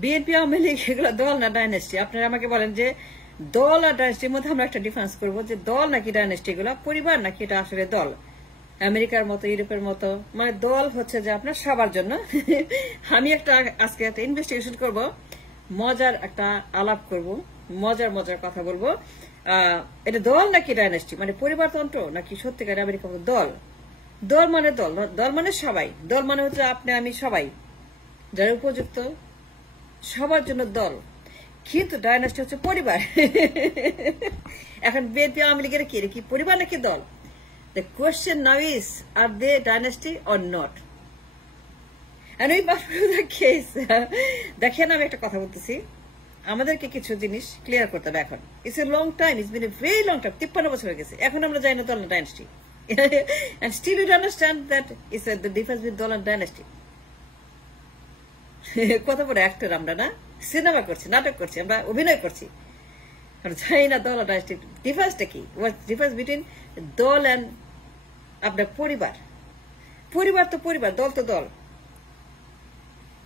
BNP Awami League এগুলো দল না ডাইনেস্টি? আপনারা আমাকে বলেন যে দল আর ডাইনেস্টির মধ্যে আমরা একটা ডিফারেন্স করবো, যে দল নাকি ডাইনেস্টি এগুলো পরিবার নাকি এটা আসলে দল। আমেরিকার মতো ইউরোপের মতো মানে দল হচ্ছে যে আপনার সবার জন্য। আমি আজকে একটা ইনভেস্টিগেশন করব, মজার একটা আলাপ করব, মজার মজার কথা বলবো। এটা দল নাকি ডাইনেস্টি, মানে পরিবারতন্ত্র নাকি সত্যিকার আমেরিকার মতো দল? দল মানে দল, দল মানে সবাই, দল মানে হচ্ছে আপনি আমি সবাই যারা উপযুক্ত সবার জন্য দল। কিন্তু ডাইনেস্টি হচ্ছে পরিবার। এখন বিএনপি আওয়ামী লীগের কি পরিবার নাকি দল? The question now is, are they dynasty or not? And we must prove the case. দেখেন আমি একটা কথা বলতেছি, আমাদেরকে কিছু জিনিস ক্লিয়ার করতে হবে এখন। It's a long time, it's been a very long time, 53 বছর হয়ে গেছে, এখন আমরা জানি না দল না dynasty. And still we don't understand that it's the difference between দল and dynasty. কত বড় অ্যাক্টর আমরা না, সিনেমা করছি, নাটক করছি, আমরা অভিনয় করছি, আমরা জানি না দল আর ডাইনেস্টি ডিফারেন্সটা কি। ডিফারেন্স বিটুইন দল অ্যান্ড আপনার পরিবার। পরিবার তো পরিবার, দল তো দল।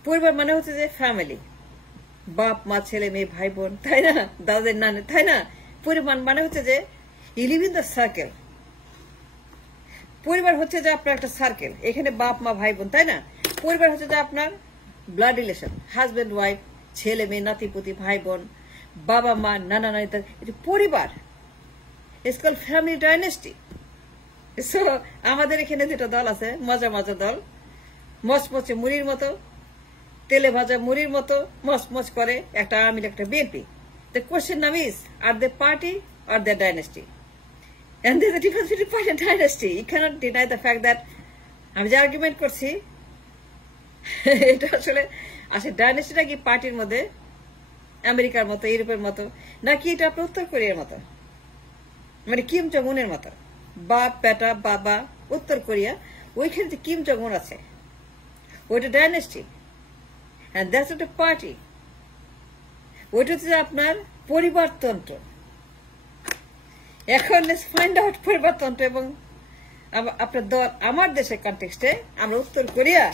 পরিবার মানে হচ্ছে যে ফ্যামিলি, বাপ মা ছেলে মেয়ে ভাই বোন, তাই না, দাদাদের নানা, তাই না। পরিবার মানে হচ্ছে যে you live in the circle. পরিবার হচ্ছে যে আপনার একটা সার্কেল, এখানে বাপ মা ভাই বোন, তাই না। পরিবার হচ্ছে যে আপনার ব্লাড রিলেশন, হাজবেন্ড ওয়াইফ, ছেলে মেয়ে নাতি পুতি ভাই বোন, বাবা মা নানা নানি, এটা পরিবার। It's called family dynasty. So আমাদের এখানে যেটা দল আছে, মজা মজা দল, মচমচে মুড়ির মতো, তেলে ভাজা মুড়ির মতো মচমচ করে একটা আওয়ামী লীগ একটা বিএনপি। দ্য কোয়েশ্চেন নাম is, are they party are they dynasty? And there is a difference between party and dynasty. You can't deny the fact that আমি যে আর্গুমেন্ট করছি এটা আসলে ডাইনেস্টিটা কি পার্টির মধ্যে আমেরিকার মতো ইউরোপের মতো, নাকি এটা আপনার উত্তর কোরিয়ার মতো, মানে কিম জং উনের মতো? বাপ বেটা বাবা উত্তর কোরিয়া, ওইখানে যে কিম জং উন আছে ওইটা dynasty, and that's not a party. ওইটা হচ্ছে আপনার পরিবারতন্ত্র। এখন লেটস ফাইন্ড আউট পরিবারতন্ত্র এবং আপনার দল। আমার দেশের কনটেক্সটে আমরা উত্তর কোরিয়া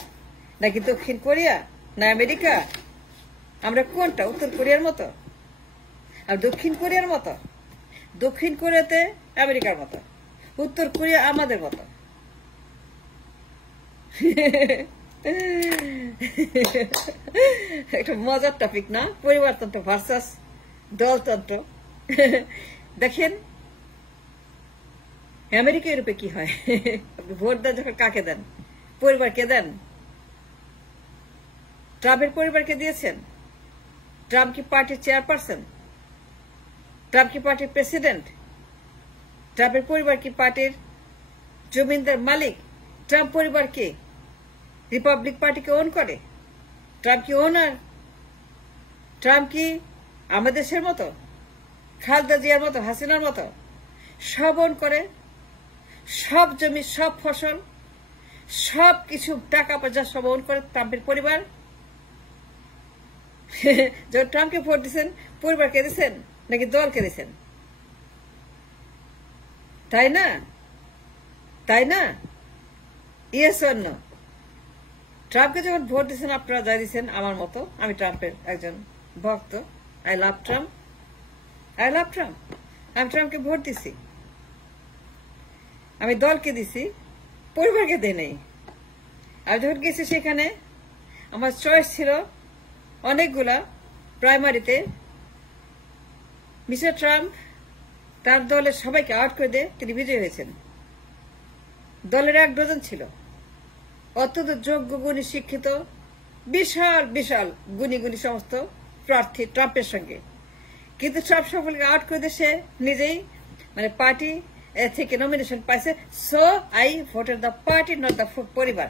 নাকি দক্ষিণ কোরিয়া না আমেরিকা? আমরা কোনটা? উত্তর কোরিয়ার মতো আর দক্ষিণ কোরিয়ার মতো? দক্ষিণ কোরিয়াতে আমেরিকার মতো, উত্তর কোরিয়া আমাদের মতো। একটা মজার টপিক না, পরিবারতন্ত্র ভার্সাস দলতন্ত্র। দেখেন আমেরিকা ইউরোপে কি হয়, আপনি ভোট দেন যখন কাকে দেন? পরিবারকে দেন। ট্রাম্পের পরিবারকে দিয়েছেন? ট্রাম্প কি পার্টির চেয়ারপারসন? ট্রাম্প কি পার্টির প্রেসিডেন্ট? ট্রাম্পের পরিবার কি পার্টির জমিদার মালিক? ট্রাম্প পরিবার কি রিপাবলিক পার্টিকে ওন করে? ট্রাম্প কি ওনার? ট্রাম্প কি আমাদের দেশের মতো, খালেদা জিয়ার মতো, হাসিনার মতো সব ওন করে? সব জমি, সব ফসল, সব কিছু টাকা পয়সা সব ওন করে ট্রাম্পের পরিবার? যখন ট্রাম্পকে ভোট দিচ্ছেন পরিবারকে দিচ্ছেন নাকি দলকে দিচ্ছেন? তাই না, তাই না? Yes or no? ট্রাম্পকে যখন ভোট দিচ্ছেন আপনারা যাই দিচ্ছেন আমার মতো, আমি ট্রাম্পের একজন ভক্ত, I love Trump, I love Trump, আমি ট্রাম্পকে ভোট দিছি। আমি দলকে দিছি, পরিবারকে দেই নাই। আমি যখন গেছি সেখানে আমার চয়েস ছিল অনেকগুলা। প্রাইমারিতে মিস্টার ট্রাম্প তার দলের সবাইকে আউট করে দিয়ে তিনি বিজয়ী হয়েছেন। দলের 1 ডজন ছিল, অত্যন্ত যোগ্য গুণী শিক্ষিত বিশাল বিশাল গুণী গুণী সমস্ত প্রার্থী ট্রাম্পের সঙ্গে। কিন্তু ট্রাম্প সকলকে আউট করে দিয়ে সে নিজেই মানে পার্টি থেকে নমিনেশন পাইছে। So I voted the party, not the পরিবার।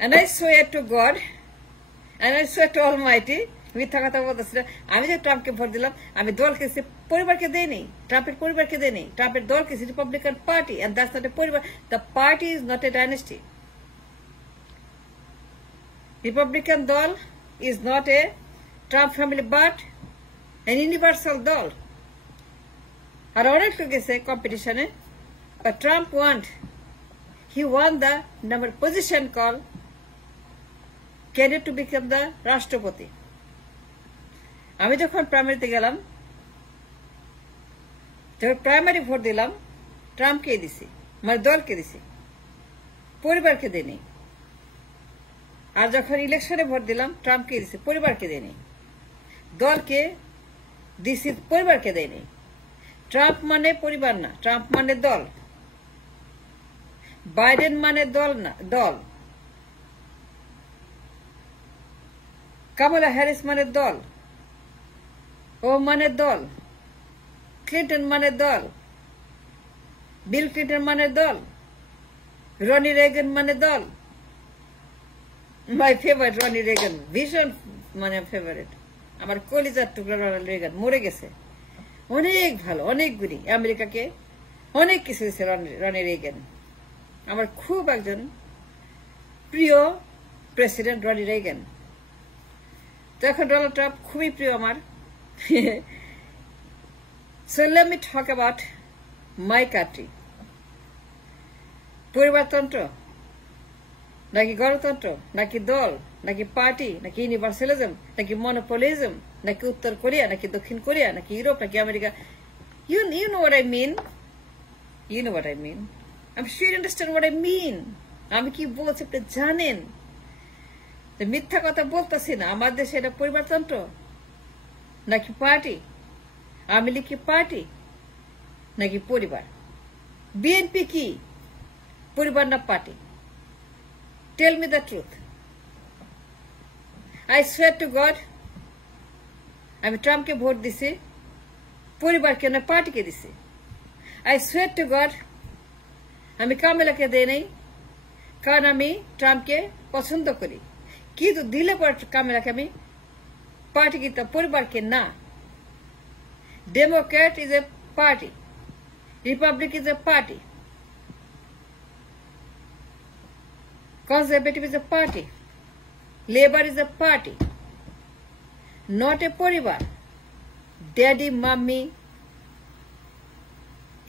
And I swear to God, and I swear to Almighty, মিথ্যা কথা বলতেছি না, আমি যে ট্রাম্পকে ভোট দিলাম আমি দলকে, পরিবারকে দেয়নি, ট্রাম্পের পরিবারকে দেয়নি, ট্রাম্পের দলকে, Republican party, and that's not a পরিবার. The party is not a dynasty. Republican দল is not a Trump family, but an universal দল। আর অনেক লোক গেছে কম্পিটিশনে, but Trump won. He won the number position called candidate to become the রাষ্ট্রপতি। আমি যখন প্রাইমারিতে গেলাম, যখন প্রাইমারি ভোট দিলাম, ট্রাম্পকে দিছি, মানে দলকে দিছি, পরিবারকে দেয়নি। আর যখন ইলেকশনে ভোট দিলাম, ট্রাম্পকে দিছি, পরিবারকে দেয়নি। দলকে দিছি, পরিবারকে দেয়নি। ট্রাম্প মানে পরিবার না, ট্রাম্প মানে দল। বাইডেন মানে দল না, দল। কামালা হ্যারিস মানে দল, ও মানে দল। ক্লিন্টন মানে দল, বিল ক্লিন্টন মানে দল, রনি রেগান মানে দল। মাই ফেভারিট রনি রেগান, ভীষণ মানে ফেভারিট। আমার কলিজার টুকরা রনি রেগান মরে গেছে, অনেক ভালো, অনেক গুণী, আমেরিকাকে অনেক কিছু দিয়েছে রনি রেগান। আমার খুব একজন প্রিয় প্রেসিডেন্ট রনি রেগান। তো এখন ডোনাল্ড ট্রাম্প খুবই প্রিয় আমার। So let me talk about my country. পরিবারতন্ত্র নাকি গণতন্ত্র, নাকি দল, নাকি পার্টি, নাকি ইউনিভার্সালিজম, নাকি মনোপলিজম, নাকি উত্তর কোরিয়া, নাকি দক্ষিণ কোরিয়া, নাকি ইউরোপ, নাকি America? You know what I mean? You know what I mean? I'm sure you understand what I mean. আমি কি বলছি আপনি জানেন। মিথ্যা কথা বলতেছি না। আমার দেশে এটা পরিবারতন্ত্র নাকি পার্টি? আওয়ামী লীগ কি পার্টি নাকি পরিবার? বিএনপি কি পরিবার না party? Tell me the truth. I swear to God, আমি ট্রাম্পকে ভোট দিছি, পরিবারকে না পার্টিকে দিছি। আই সোয়ার টু গড, আমি কামেলাকে দেই নাই, কারণ আমি ট্রাম্পকে পছন্দ করি। কিন্তু দিলে পর কামেলাকে আমি পার্টিকে, পরিবারকে না। Democrat is a party. Republic is a party. Conservative is a party. Labour is a party. Not a poribar. Daddy, mommy.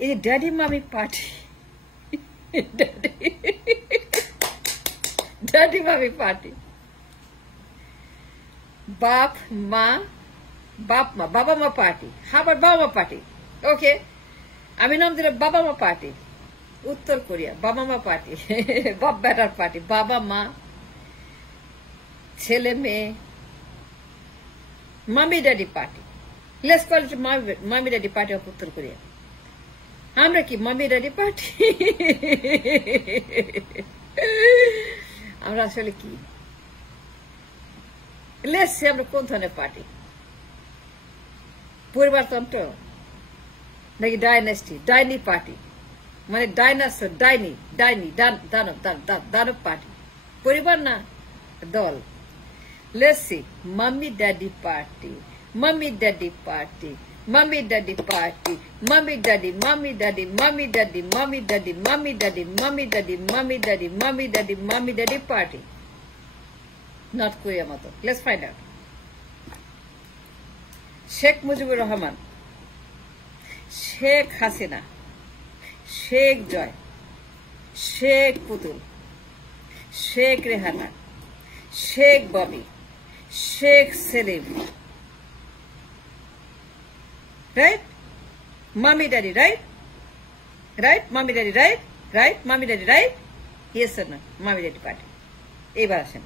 Is a daddy, mommy party. Daddy, mommy party. Bap, ma. বাপ মা, বাবা মা party. আবার বাবা মা party, ওকে, আমি নাম দিলাম বাবা মা পার্টি। উত্তর কোরিয়া বাবা মা পার্টি, বাপ বেটার পার্টি, বাবা মা, ছেলে মেয়ে, মামি daddy party. Let's call it মামি ড্যাডি পার্টি অফ উত্তর কোরিয়া। আমরা কি মামি ড্যাডি পার্টি? আমরা আসলে কি? লেটস সে আমরা কোন ধরনের পার্টি? পরিবারতন্ত্র নাকি ডাইনেস্টি, ডাইনি পার্টি, মানে ডাইনাসর, ডাইনি, ডাইনি, দানব, দানব পার্টি। পরিবার না দল। Let's see, mummy daddy party, mummy daddy party, mummy daddy party, mummy daddy, mummy daddy, mummy daddy, mummy daddy, mummy daddy, mummy daddy, mummy daddy, mummy daddy, mummy daddy party. North Korea মতো। Let's find out. Sheikh Mujibur Rahman, Sheikh Hasina, Sheikh Joy, Sheikh Putul, Sheikh Rehana, Sheikh Bobby, Sheikh Selim, right? Mummy daddy, right? Right? Mummy daddy, right? Right? Mummy daddy, right? Yes sir, না মামি daddy party. এইবার আসেন,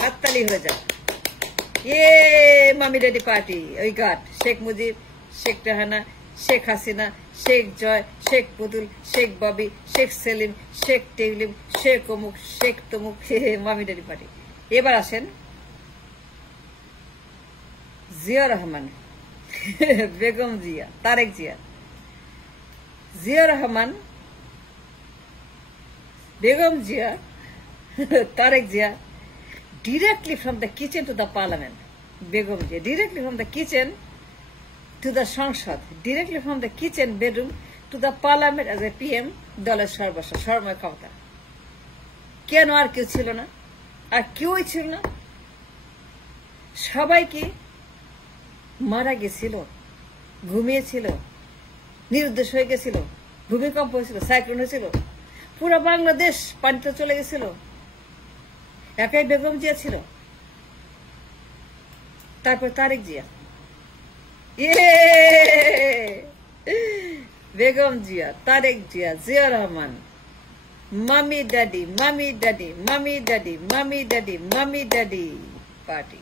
হাততালি হয়ে যান। মামি daddy party. ওই গাট শেখ মুজিব, শেখ রেহানা, শেখ হাসিনা, শেখ জয়, শেখ পুতুল, শেখ ববি, শেখ সেলিম, শেখ টেলিম, শেখ অমুক, শেখ তমুক, মামি ড্যাডি পার্টি। এবার আসেন Zia Rahman, Begum Zia, Tarique Zia. Zia Rahman, Begum Zia, Tarique Zia, directly from the kitchen to the parliament. Begum Jia, directly from the kitchen to the Sanshad, directly from the kitchen bedroom to the parliament as a PM, দলের সর্বময় ক্ষমতা। কেন আর কেউ ছিল না? আর কেউই ছিল না। সবাই কি মারা গেছিল, ঘুমিয়েছিল, নিরুদ্দেশ হয়ে গেছিল, ভূমিকম্প হয়েছিল, সাইক্লোন হয়েছিল, পুরো বাংলাদেশ পানিতে চলে গেছিল। একাই বেগম জিয়া ছিল, তারপর তারেক জিয়া, বেগম জিয়া, তারেক জিয়া, জিয়া রহমান, মামি ড্যাডি, মামি ড্যাডি, মামি ড্যাডি, মামি ড্যাডি, মামি ড্যাডি পার্টি।